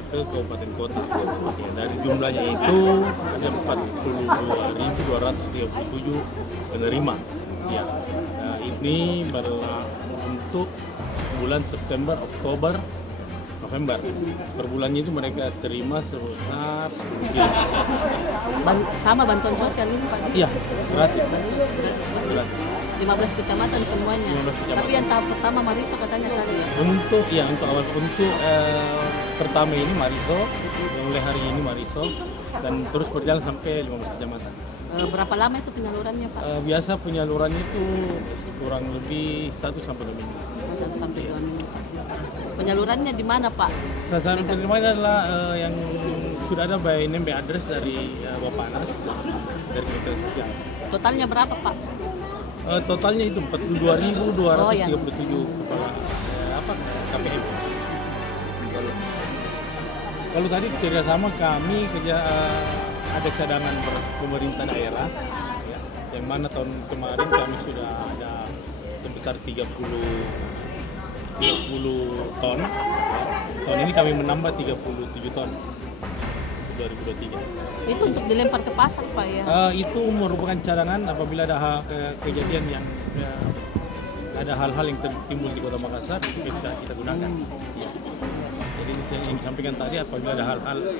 ke kabupaten kota. Ya, dari jumlahnya itu ada 42.237 penerima. Ya, nah, ini untuk bulan September, Oktober, November. Per bulannya itu mereka terima sebesar 10 juta. Sama bantuan sosial ini Pak? Iya, gratis. Gratis. 15 kecamatan semuanya. 15 kecamatan. Tapi yang tahap pertama Mariso katanya tadi ya? Untuk awal pertama ini Mariso, yang mulai hari ini Mariso, dan terus berjalan sampai 15 kecamatan. Berapa lama itu penyalurannya Pak? Biasa penyalurannya itu kurang lebih 1 sampai 2 minggu. 1 sampai 2 minggu. Penyalurannya di mana Pak? Sasaran penerimanya adalah yang sudah ada by name by address dari Bapak Anas dari Kementerian Sosial. Totalnya berapa Pak? Totalnya itu 42.237 ya. kepala KPM. Kalau tadi kerjasama kami ada cadangan beras pemerintah daerah, ya, yang mana tahun kemarin kami sudah ada sebesar 30 ton. Tahun ini kami menambah 37 ton 2023. Itu untuk dilempar ke pasar Pak ya? Itu merupakan cadangan apabila ada kejadian yang ada hal-hal yang timbul di Kota Makassar, itu kita gunakan. Ya. Jadi yang disampaikan tadi, apabila ada hal-hal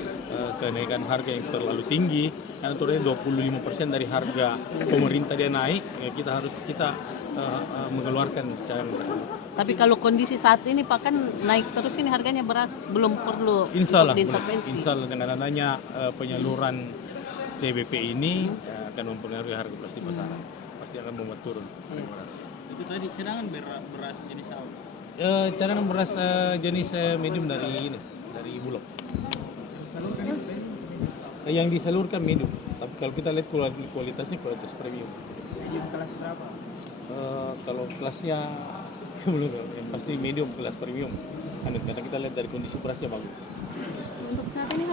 kenaikan harga yang terlalu tinggi, karena turunnya 25% dari harga pemerintah dia naik, ya kita mengeluarkan cadangan. Tapi kalau kondisi saat ini Pak kan naik terus ini harganya beras, belum perlu Insya Allah dengan adanya penyaluran CBP ini akan mempengaruhi harga pasaran, pasti akan membuat turun beras. Itu tadi cadangan beras jenis apa? Cadangan beras jenis medium dari Bulog. Yang disalurkan medium, tapi kalau kita lihat kualitas premium. Medium kelas berapa? Kalau kelasnya belum, yang pasti medium kelas premium. Karena kita lihat dari kondisi berasnya bagus. Untuk saat ini